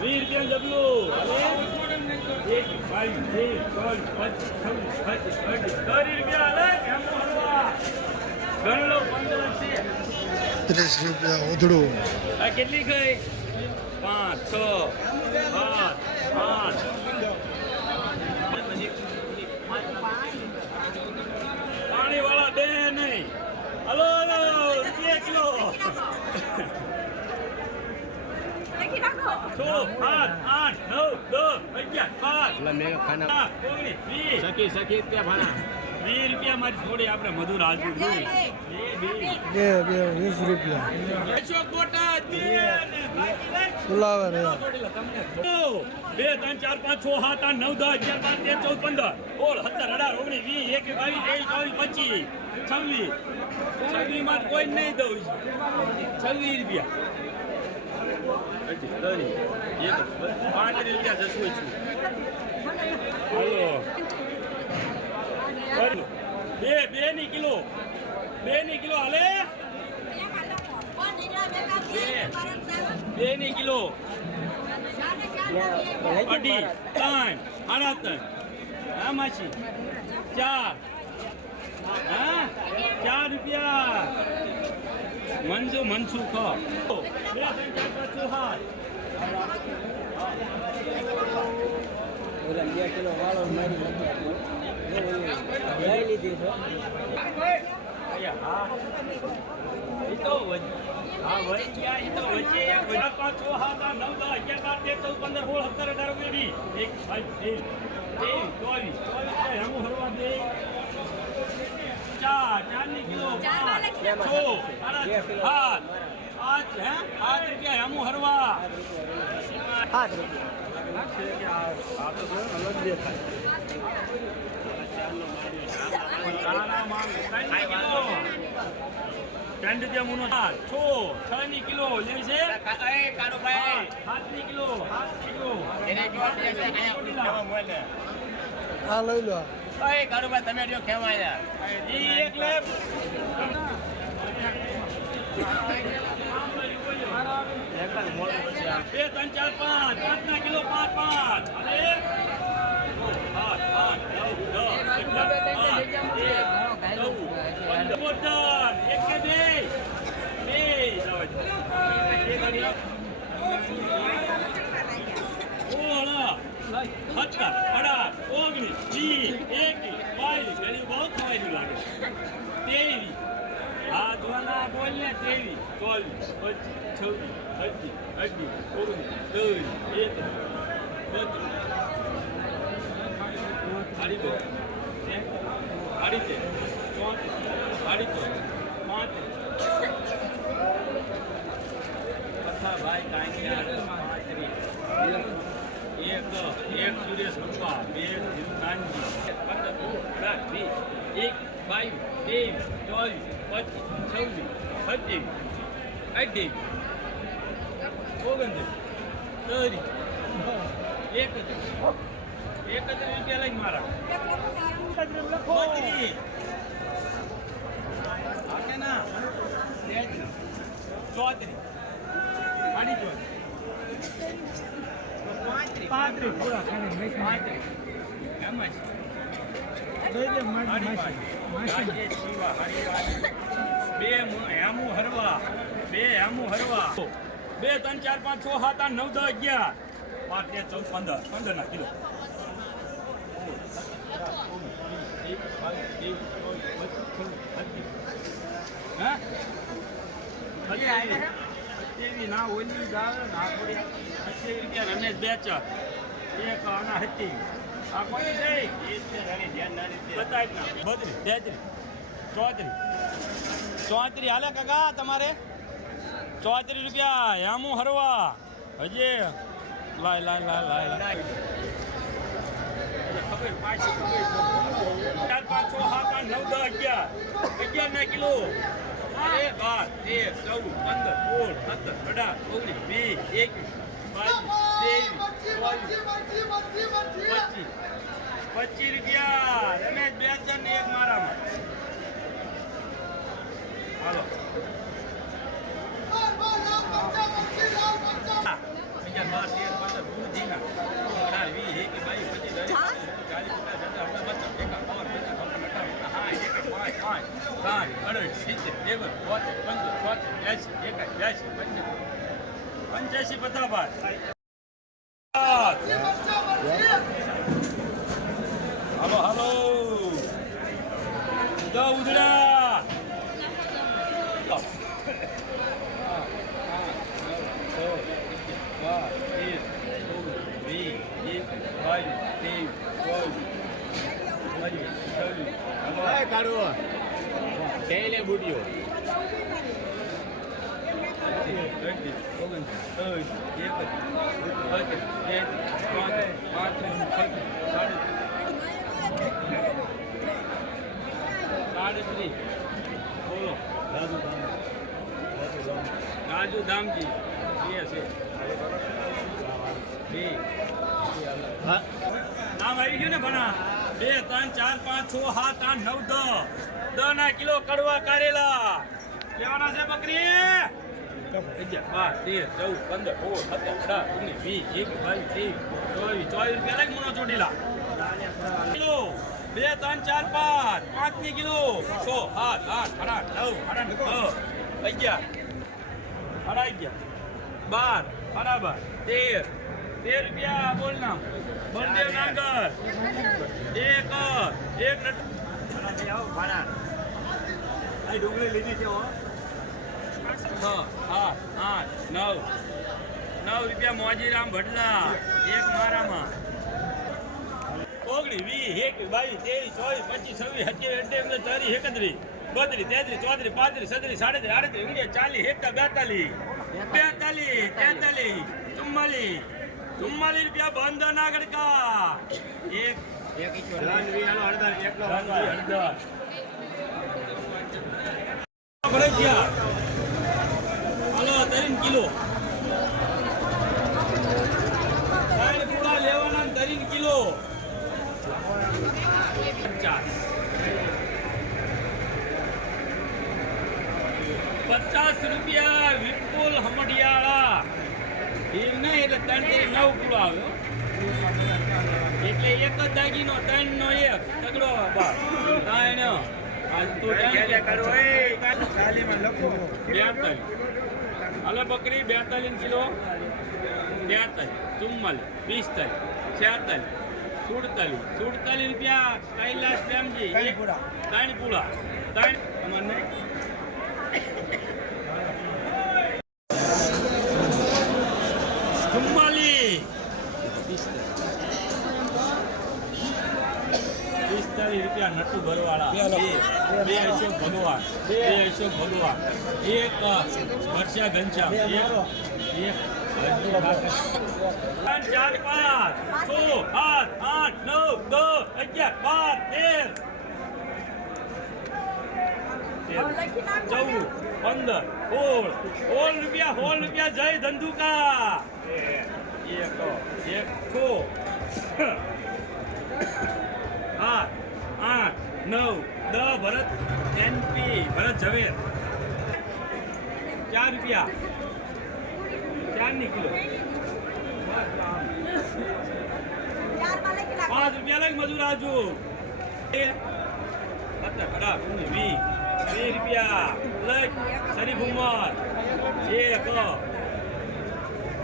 બેન ડબલું એક બાવીસ બે રૂપિયા ત્રીસ રૂપિયા ઓધડું આ કેટલી ગઈ? પાંચ, છ, સાત પાંચ પાણી વાળા બે નહીં હલો રૂપિયા કિલો લખી રાખો છ સાત આઠ નવ દસ અગિયાર બાર સાત, ઓગણીસ, વીસ સખી સખી ત્યાં ભાણા વીસ રૂપિયા મારી થોડી આપણે મધુર આજુ બે બે બે ત્રણ ચાર પાંચ છ સાત આઠ નવ દસ અગિયાર બાર તેર ચૌદ પંદર સોળ અઢાર ઓગણીસ વીસ એકવીસ બાવીસ ત્રેવીસ પચીસ છવ્વીસ છવ્વીસમાં કોઈ નહીં દઉં છવ્વીસ રૂપિયા પાંત્રીસ રૂપિયા જશું છું હાલો. બે બે ની કિલો બે ની કિલો હાલે બે ની કિલો અઢી ત્રણ સાડા ત્રણ હા? માસી ચાર હા ચાર રૂપિયા મંજુ મનસુખ બે તો વચ્ચે ચાર પાંચ છ ચાર ચારની કિલો છ, સાત આઠ હે આઠ રૂપિયા હમું હરવા ત્રણ રૂપિયા છ છ ની કિલો લેવી છે સાતની કિલો આ લઈ લો. તમે જો ઈ એક લે બે ત્રણ ચાર પાંચ. પાંચ ના કિલો પાંચ પાંચ. આઠ આઠ નવ દસ. એક કે બે. બે. સત્તર અઢાર ઓગણીસ વીસ એકવીસ બાવીસ. ઘડી બહુ ખવાયેલું લાગે ત્રેવીસ. હા જોના બોલ ને ત્રેવીસ ચોવીસ, પચીસ, છવ્વીસ, પચીસ અઢી ઓગણીસ ત્રીસ એકત્રીસ બત્રીસ હાડી છે ચોત્રીસ દો. પાંત્રીસ કથા ભાઈ કાંઈ એક એક સુરેશ રૂપા બે ધીરુકાનજી પંદર એક બાવીસ ત્રેવીસ ચોવીસ પચીસ છવ્વીસ સત્યાવીસ અઠ્યાવીસ ઓગણત્રીસ ત્રીસ એકત્રીસ. એકત્રીસ રૂપિયા લઈને મારા. ચોત્રીસ આપે ના. તેત્રીસ ચોત્રીસ. સાડી ચોત્રીસ પાંત્રીસ. પાંત્રીસ. એમ જ. હાડી પાંચ. રાજે શિવા હાડી પાંચ. બે મુ- હરવા બે હેમુ હરવા બે ત્રણ ચાર પાંચ છ સાત આઠ નવ દસ અગિયાર. પાંચ બે ચૌદ પંદર. પંદર ના કિલો ના ઓલી દાળ ના સત્યાવીસ રૂપિયા રમેશ બેચર એક હતી આ કોની છે બતાવી બત્રીસ તેત્રીસ ચોત્રીસ હાલે કાકા તમારે ચોત્રીસ રૂપિયા યામું હરવા હજી લાય લાય લાય લાય લાય ખબર ચાર, પાંચ, છ, સાત, આઠ, નવ, દસ, અગિયાર અગિયાર ના કિલો અરે બાર, તેર, ચૌદ, પંદર, સોળ, સત્તર, અઢાર, ઓગણીસ, વીસ, એકવીસ પચીસ રૂપિયા રમેશ બે હજાર ને એક મારામાં હાલો પંચ્યાસી બાર તેર પંદર ના અઢાર વીસ એકવીસ બાવીસ પચીસ ત્રીસ હા? આવી ગયું ને ભણા બે ત્રણ ચાર પાંચ છ સાત આઠ નવ દસ દસ ના કિલો કડવા કારેલા લેવાના છે બકરી અગિયાર તેર ચૌદ પંદર સોળ સત્તર અઢાર ઓગણીસ વીસ એકવીસ બાવીસ ત્રેવીસ ચોવીસ ચોવીસ રૂપિયા લાગ બે ત્રણ ચાર પાંચ પાંચની કિલો છ સાત આઠ અઢાર નવ નવ અગિયાર અગિયાર બાર બરાબર તેર તેર રૂપિયા બોલ નામ બળદેવ નાગર એક એક નટ ભાડા આ ડુંગળી લીધી છે હો. છ આઠ નવ. નવ રૂપિયા મોજીરામ ભટલા એક મારામાં. ઓગણીસ વીસ એકવીસ બાવીસ ત્રેવીસ ચોવીસ પચીસ છવ્વીસ સત્યાવીસ અઠ્યાવીસ ત્રીસ એકત્રીસ બત્રીસ તેત્રીસ ચોત્રીસ પાંત્રીસ છત્રીસ સાડત્રીસ આડત્રીસ ઓગણીસ ચાલીસ એકતા બેતાલીસ બેતાલીસ તેતાલીસ ચુમ્માલીસ ચુમ્માલીસ રૂપિયા બંધ ના ગડકા. એક. એક ઈચ્છો રન વી હાલો હળદર એકલો હળદર, હળદર. ફરજિયાત. હાલો, તરીને કિલો ત્રણ પૂળા લેવાના ને તરીને કિલો પચાસ પચાસ રૂપિયા વિપુલ હમડિયાળા. હિર નહીં એટલે ત્રણ તેરી નવ પૂળો આવ્યો. એટલે એક જ દાગીનો ત્રણ નો એક. તગડો બાર ત્રણ હાલ બકરી બેતાલીસ કિલો. તેતાલીસ ચુમ્માલીસ પિસ્તાલીસ છેતાલીસ સુડતાલીસ. સુડતાલીસ રૂપિયા કૈલાસ પ્રેમજી ત્રણ ચુમ્માલીસ પિસ્તાલીસ રૂપિયા નટુ ભરવાળા. બે- અશોક ભગવાન. બે અશોક ભગવાન. એક વર્ષા ઘનશ્યામ. એક ચાર પાંચ. છ આઠ આઠ નવ દસ અગિયાર બાર તેર તેર ચૌદ, પંદર. સોળ. સોળ રૂપિયા સોળ રૂપિયા જય ધંધુકા. એક એક આઠ આઠ, નવ દ ભરત, એનપી, ભરત ઝવેર. ચાર રૂપિયા. ચારની કિલો. ચારમાં લખી નાખો પાંચ રૂપિયા લાગ મજૂર આજુ ખરાબ સત્તર વીસ રૂપિયા લખ શરીફ ઉમર એક.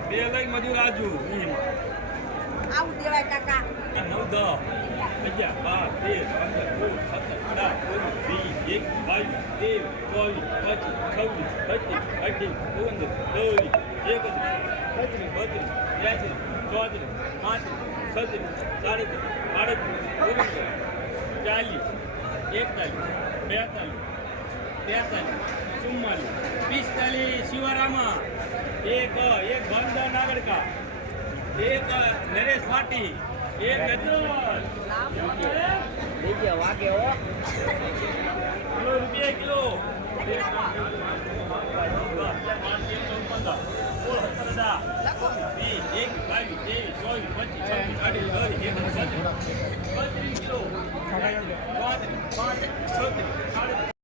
બે લઈ મજૂર રાજુ આવું દેવાય કાકા. નવ દસ અગિયાર બાર તેર પંદર સોળ સત્તર અઢાર ઓગણીસ વીસ એક બાવીસ તેર ચોવીસ પચીસ છવ્વીસ પચીસ અઠ્યાવીસ ઓગણત્રીસ ચોવીસ એકત્રીસ બત્રીસ ત્યાંત્રીસ ચોત્રીસ પાંત્રીસ છત્રીસ સાડત્રીસ આડત્રીસ ઓગણત્રીસ ચાલીસ એકતાલીસ બેતાલીસ ત્રેપન ચુમ્મન પિસ્તાલીસ શિવરામા એક એક બંધ નાગડકા એક નરેશ વાટી એક ગજર વાગે રૂપિયા કિલો. પાંચ પાંચ